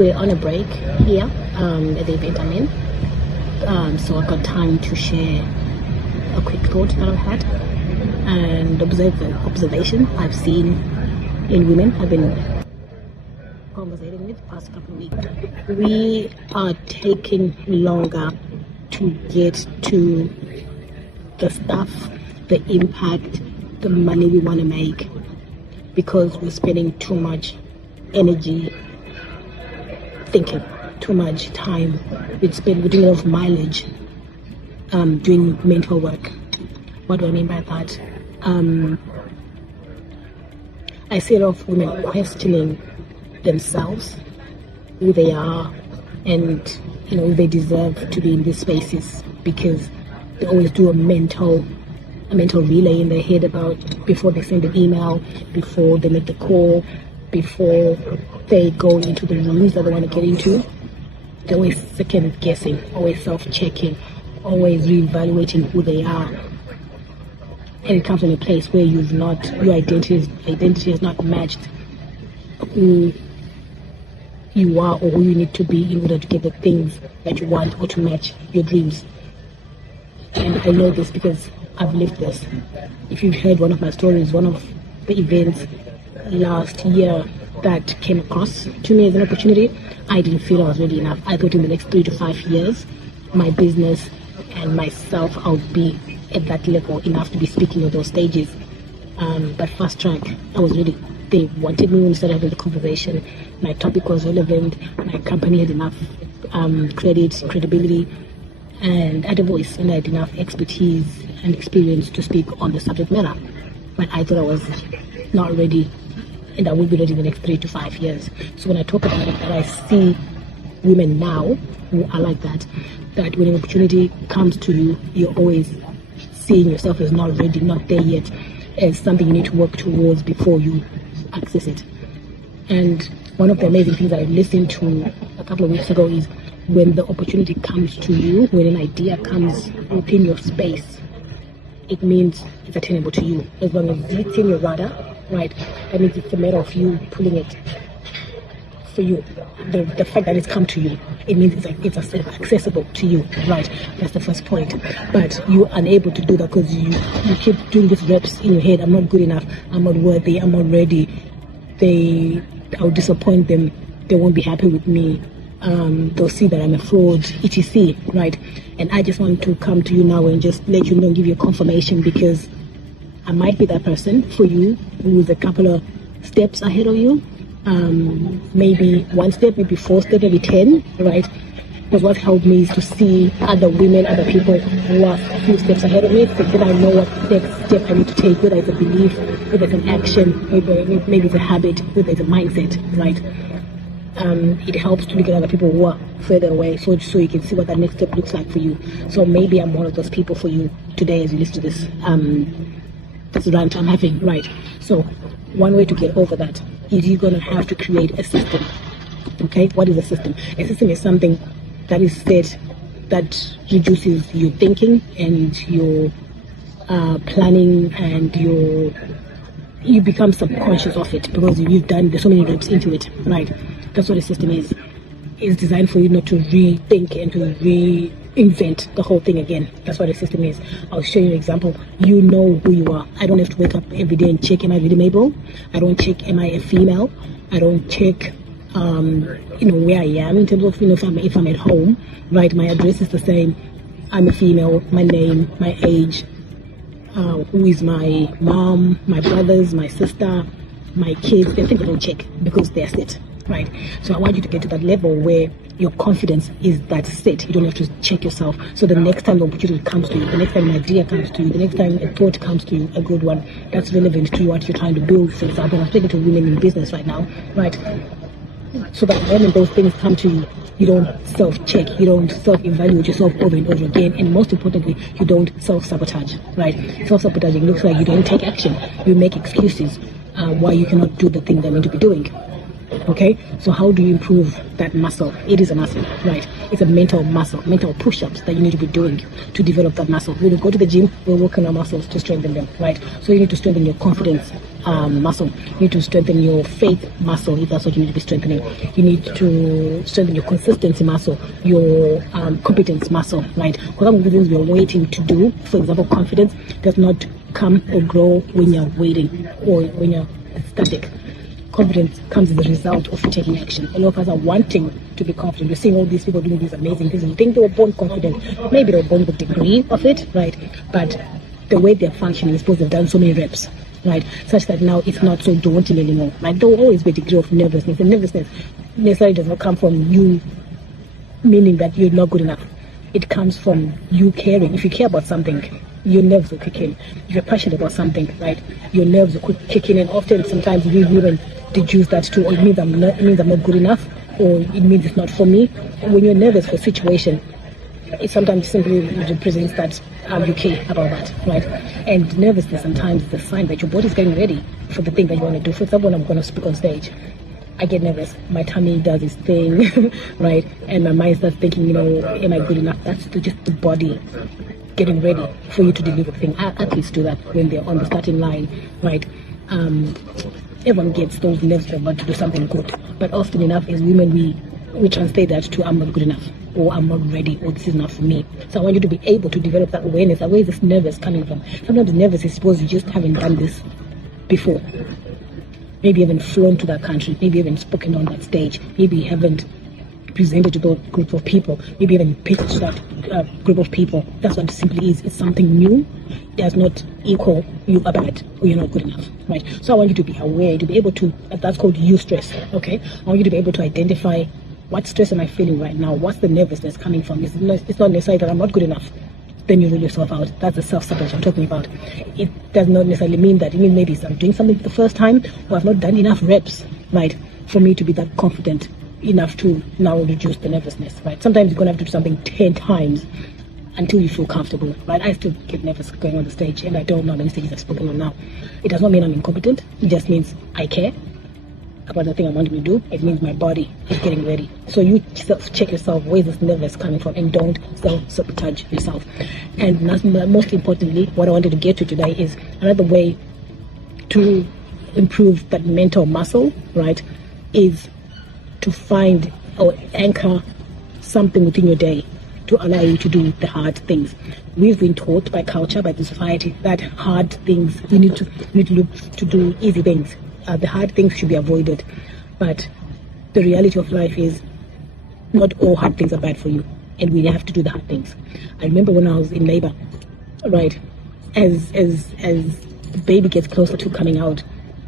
we're on a break here at the event I'm in. So I've got time to share a quick thought that I've had and observation I've seen in women I've been conversating with the past couple of weeks. We are taking longer to get to the stuff, the impact, the money we want to make, because we're spending too much energy thinking, too much time. We're doing a lot of mileage, doing mental work. What do I mean by that? I see a lot of women questioning themselves, who they are, and they deserve to be in these spaces, because they always do a mental relay in their head about before they send an email, before they make the call, before they go into the rooms that they want to get into. They're always second guessing, always self-checking, always reevaluating who they are. And it comes from a place where your identity is not matched who you are or who you need to be in order to get the things that you want or to match your dreams. And I know this because I've lived this. If you've heard one of my stories, one of the events last year that came across to me as an opportunity, I didn't feel I was ready enough. I thought in the next 3 to 5 years, my business and myself, I would be at that level enough to be speaking on those stages. But fast track, I was ready. They wanted me when we started having the conversation. My topic was relevant. My company had enough credibility, and I had a voice, and I had enough expertise and experience to speak on the subject matter. But I thought I was not ready, and I will be ready in the next 3 to 5 years. So when I talk about it, that I see women now who are like that when an opportunity comes to you, you're always seeing yourself as not ready, not there yet, as something you need to work towards before you access it. And one of the amazing things I listened to a couple of weeks ago is when the opportunity comes to you, when an idea comes within your space, it means it's attainable to you. As long as it's in your radar, right? That means it's a matter of you pulling it for you. The fact that it's come to you, it means it's accessible to you, right? That's the first point. But you're unable to do that because you keep doing these reps in your head. I'm not good enough. I'm not worthy. I'm not ready. I'll disappoint them. They won't be happy with me. They'll see that I'm a fraud, etc., right? And I just want to come to you now and just let you know and give you a confirmation, because I might be that person for you who's a couple of steps ahead of you. Maybe 1 step, maybe 4 steps, maybe 10, right? Because what helped me is to see other women, other people who are a few steps ahead of me, so that I know what next step I need to take, whether it's a belief, whether it's an action, maybe it's a habit, whether it's a mindset, right? It helps to look at other people who are further away, so you can see what that next step looks like for you. So maybe I'm one of those people for you today as you listen to this rant I'm having, right? So one way to get over that is you're going to have to create a system. Okay, what is a system? A system is something that is set, that reduces your thinking and your planning, and you become subconscious of it because you've done so many reps into it, right? That's what a system is. It's designed for you not to rethink and to reinvent the whole thing again. That's what a system is. I'll show you an example. You know who you are. I don't have to wake up every day and check, am I really Mabel? I don't check, am I a female? I don't check where I am in terms of if I'm at home, right? My address is the same. I'm a female, my name, my age, who is my mom, my brothers, my sister, my kids. They're things I don't check because they're set, right? So I want you to get to that level where your confidence is that set. You don't have to check yourself. So the next time the opportunity comes to you, the next time an idea comes to you, the next time a thought comes to you, a good one, that's relevant to what you're trying to build. For example, I'm speaking to women in business right now, right? So that when those things come to you, you don't self-check, you don't self-evaluate yourself over and over again, and most importantly, you don't self-sabotage, right? Self-sabotaging looks like you don't take action, you make excuses why you cannot do the thing that you need to be doing. Okay, so how do you improve that muscle? It is a muscle, right? It's a mental muscle, mental push-ups that you need to be doing to develop that muscle. When you go to the gym, we're working on muscles to strengthen them, right? So you need to strengthen your confidence muscle. You need to strengthen your faith muscle, if that's what you need to be strengthening. You need to strengthen your consistency muscle, your competence muscle, right? Because some of the things we're waiting to do, for example, confidence does not come or grow when you're waiting or when you're static. Confidence comes as a result of taking action. A lot of us are wanting to be confident. We're seeing all these people doing these amazing things. You think they were born confident. Maybe they were born with a degree of it, right? But the way they're functioning is because they've done so many reps, right? Such that now it's not so daunting anymore. Like there will always be a degree of nervousness. And nervousness necessarily does not come from you meaning that you're not good enough. It comes from you caring. If you care about something, your nerves will kick in. If you're passionate about something, right, your nerves will kick in. And often, sometimes we even deduce that too, or it means I'm not good enough, or it means it's not for me. And when you're nervous for a situation, it sometimes simply represents that you care about that, right? And nervousness sometimes is a sign that your body's getting ready for the thing that you want to do. For example, when I'm going to speak on stage, I get nervous. My tummy does its thing, right? And my mind starts thinking, am I good enough? That's just the body getting ready for you to deliver the thing. Athletes do that when they're on the starting line, right? Everyone gets those nerves they want to do something good. But often enough, as women, we translate that to I'm not good enough, or I'm not ready, or this is not for me. So I want you to be able to develop that awareness. Where is this nervous coming from? Sometimes the nervous is supposed you just haven't done this before. Maybe you haven't flown to that country. Maybe you haven't spoken on that stage. Maybe you haven't presented to those group of people. Maybe you haven't pitched to that group of people. That's what it simply is. It's something new. It does not equal you are bad or you're not good enough, right? So I want you to be aware, to be able to, that's called eustress, okay? I want you to be able to identify what stress am I feeling right now? What's the nervousness coming from? It's not necessarily that I'm not good enough. Then you rule yourself out. That's the self-sabotage I'm talking about. It does not necessarily mean that. It means maybe I'm doing something for the first time, or I've not done enough reps, right, for me to be that confident enough to now reduce the nervousness, right? Sometimes you're going to have to do something 10 times until you feel comfortable, right? I still get nervous going on the stage, and I don't know how many stages I've spoken on now. It does not mean I'm incompetent. It just means I care about the thing I want to do. It means my body is getting ready. So you check yourself, where is this nervous coming from, and don't self-sabotage yourself. And most importantly, what I wanted to get to today is another way to improve that mental muscle, right, is to find or anchor something within your day to allow you to do the hard things. We've been taught by culture, by the society, that hard things, you need to look to do easy things. The hard things should be avoided. But the reality of life is not all hard things are bad for you, and we have to do the hard things. I remember when I was in labor, right, as the baby gets closer to coming out,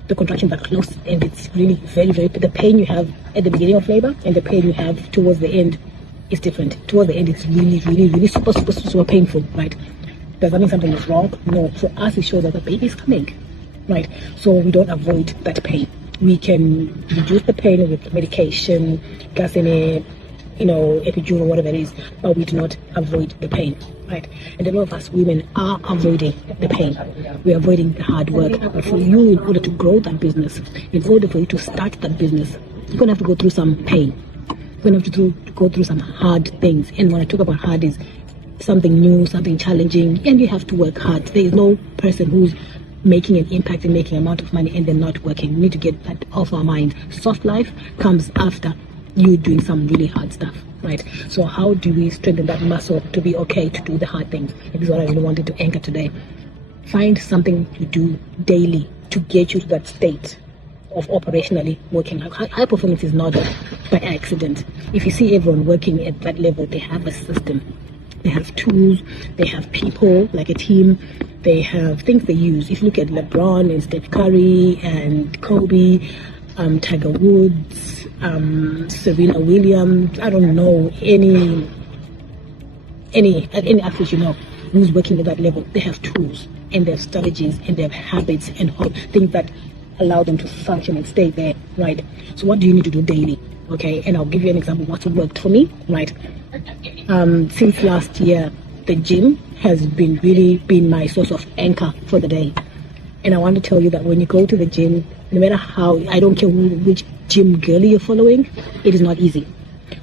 the contractions are close, and it's really very, very, the pain you have at the beginning of labor and the pain you have towards the end is different. Towards the end, it's really, really, really super painful, right? Does that mean something is wrong? No. For us, it shows that the baby is coming, right? So we don't avoid that pain. We can reduce the pain with medication, gas in a, epidural, whatever it is, but we do not avoid the pain, right? And a lot of us women are avoiding the pain. We're avoiding the hard work. But for you, in order to grow that business, in order for you to start that business, you're going to have to go through some pain. You're going to have to go through some hard things. And when I talk about hard, is something new, something challenging, and you have to work hard. There is no person who's making an impact and making an amount of money and they're not working. We need to get that off our mind. Soft life comes after you doing some really hard stuff, right? So how do we strengthen that muscle to be okay to do the hard things? This is what I really wanted to anchor today. Find something to do daily to get you to that state of operationally working. High performance is not by accident. If you see everyone working at that level, they have a system. They have tools, they have people, like a team, they have things they use. If you look at LeBron and Steph Curry and Kobe, Tiger Woods, Serena Williams, I don't know any athlete who's working at that level. They have tools and they have strategies and they have habits and things that allow them to function and stay there, right? So what do you need to do daily? Okay, and I'll give you an example of what's worked for me, right? Since last year, the gym has been my source of anchor for the day. And I want to tell you that when you go to the gym, no matter how, I don't care which gym girly you're following, it is not easy.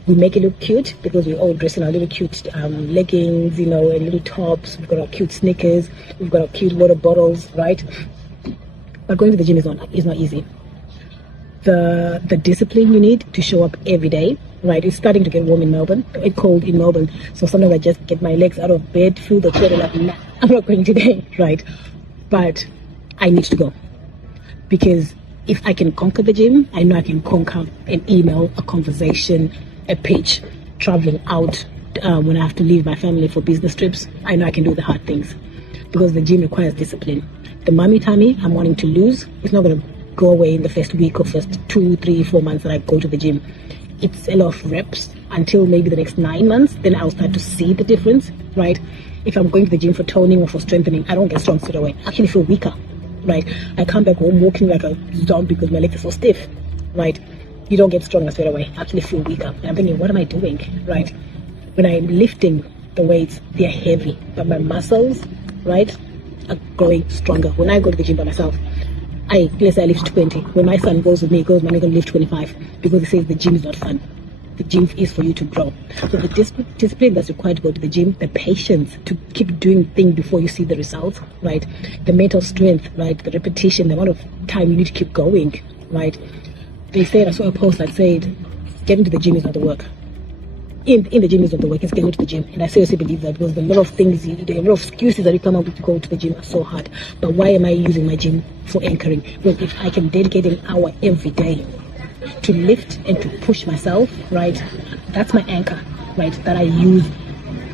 We make it look cute because we all dress in our little cute leggings, and little tops. We've got our cute sneakers. We've got our cute water bottles, right? But going to the gym is not easy. The discipline you need to show up every day, right? It's starting to get warm in Melbourne. It's cold in Melbourne. So sometimes I just get my legs out of bed, feel the chair, and like, nah, I'm not going today, right? But I need to go. Because if I can conquer the gym, I know I can conquer an email, a conversation, a pitch, traveling out when I have to leave my family for business trips. I know I can do the hard things because the gym requires discipline. The mommy tummy I'm wanting to lose, it's not going to go away in the first week or first 2, 3, 4 months that I go to the gym. It's a lot of reps until maybe the next 9 months. Then I'll start to see the difference, right? If I'm going to the gym for toning or for strengthening, I don't get strong straight away. I actually feel weaker, right? I come back home walking like a zombie because my legs are so stiff, right? You don't get stronger straight away. I actually feel weaker. And I'm thinking, what am I doing, right? When I'm lifting the weights, they're heavy, but my muscles, right, are growing stronger. When I go to the gym by myself, let's say I lift 20. When my son goes with me, he goes, man, I'm going to lift 25 because he says the gym is not fun. The gym is for you to grow. So the discipline that's required to go to the gym, the patience to keep doing things before you see the results, right? The mental strength, right? The repetition, the amount of time you need to keep going, right? They said, I saw a post that said, getting to the gym is not the work. In the gym is not the work, it's getting to the gym. And I seriously believe that because a lot of things, a lot of excuses that you come up with to go to the gym are so hard. But why am I using my gym for anchoring? Because if I can dedicate an hour every day to lift and to push myself, right, that's my anchor, right, that I use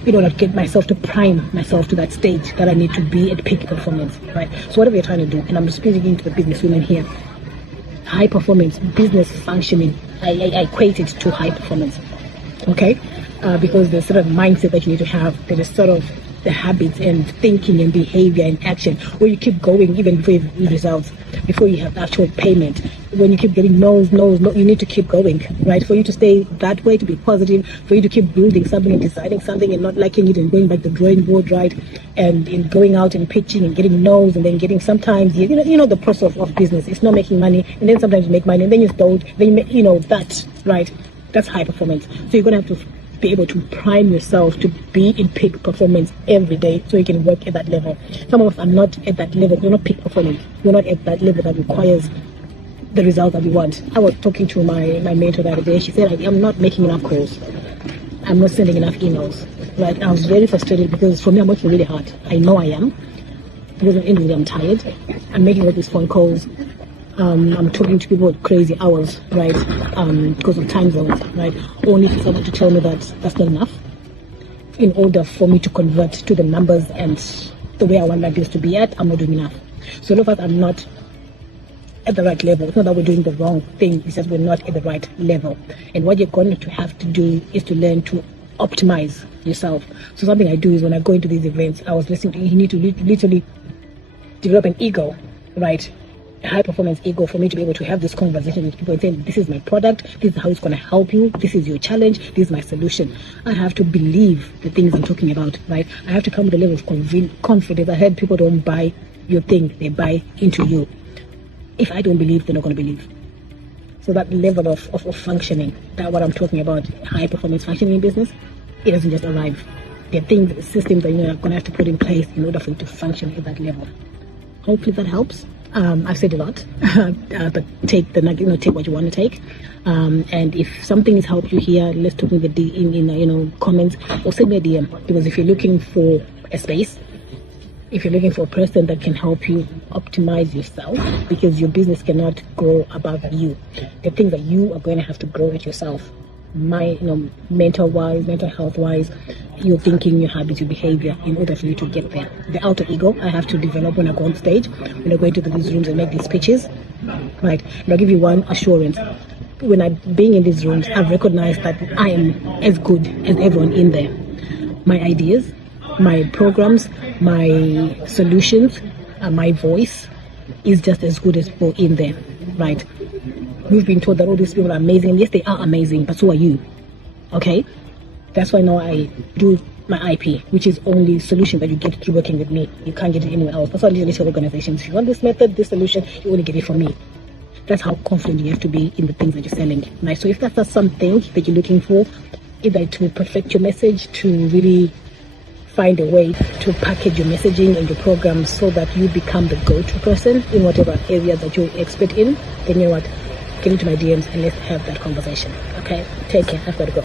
in order to get myself to prime myself to that stage that I need to be at peak performance, right? So whatever you're trying to do, and I'm speaking to the business women here, high performance, business functioning, I equate it to high performance, okay? Because the sort of mindset that you need to have, there is sort of the habits and thinking and behavior and action where you keep going even before you have results, before you have actual payment. When you keep getting no's, you need to keep going, right? For you to stay that way, to be positive, for you to keep building something and designing something and not liking it and going back to the drawing board, right? And in going out and pitching and getting no's and then getting sometimes, the process of business. It's not making money and then sometimes you make money and then you don't, then you make, that, right? That's high performance. So you're going to have to be able to prime yourself to be in peak performance every day so you can work at that level. Some of us are not at that level. We're not peak performance. We're not at that level that requires the result that we want. I was talking to my mentor the other day. She said, I'm not making enough calls. I'm not sending enough emails. Right? I was very frustrated because for me, I'm working really hard. I know I am. Because at the end of the day, I'm tired. I'm making all these phone calls. I'm talking to people at crazy hours, right? Because of time zones, right? Only for someone to tell me that that's not enough in order for me to convert to the numbers and the way I want my business to be at. I'm not doing enough. So a lot of us are not at the right level. It's not that we're doing the wrong thing, it's just we're not at the right level. And what you're going to have to do is to learn to optimize yourself. So something I do is when I go into these events, I was listening to, you need to literally develop an ego, right? A high performance ego for me to be able to have this conversation with people and say, this is my product, this is how it's going to help you, this is your challenge, this is my solution. I have to believe the things I'm talking about, right? I have to come with a level of confidence. I heard people don't buy your thing, they buy into you. If I don't believe, they're not going to believe. So that level of functioning, that what I'm talking about, high performance functioning in business, it doesn't just arrive. There are things, systems that you're going to have to put in place in order for you to function at that level. Hopefully that helps. I've said a lot, but take the nugget, take what you want to take. And if something has helped you here, let's talk in the comments or send me a DM. Because if you're looking for a space, if you're looking for a person that can help you optimize yourself, because your business cannot grow above you. The things that you are going to have to grow it yourself. Mental health wise, your thinking, your habits, your behavior, in order for you to get there. The outer ego I have to develop when I go on stage, when I go into these rooms and make these pitches, right? And I'll give you one assurance. When I'm being in these rooms, I've recognized that I am as good as everyone in there. My ideas, my programs, my solutions, my voice is just as good as people in there, right? We've been told that all these people are amazing, and yes, they are amazing, but so are you, okay? That's why now I do my IP, which is only solution that you get through working with me. You can't get it anywhere else. That's why I usually tell organizations, if you want this method, this solution, you only get it from me. That's how confident you have to be in the things that you're selling, right? So if that's something that you're looking for, either to perfect your message, to really find a way to package your messaging and your programs so that you become the go-to person in whatever area that you're expert in, then you know what, get into my DMs and let's have that conversation. Okay, take care. I've got to go.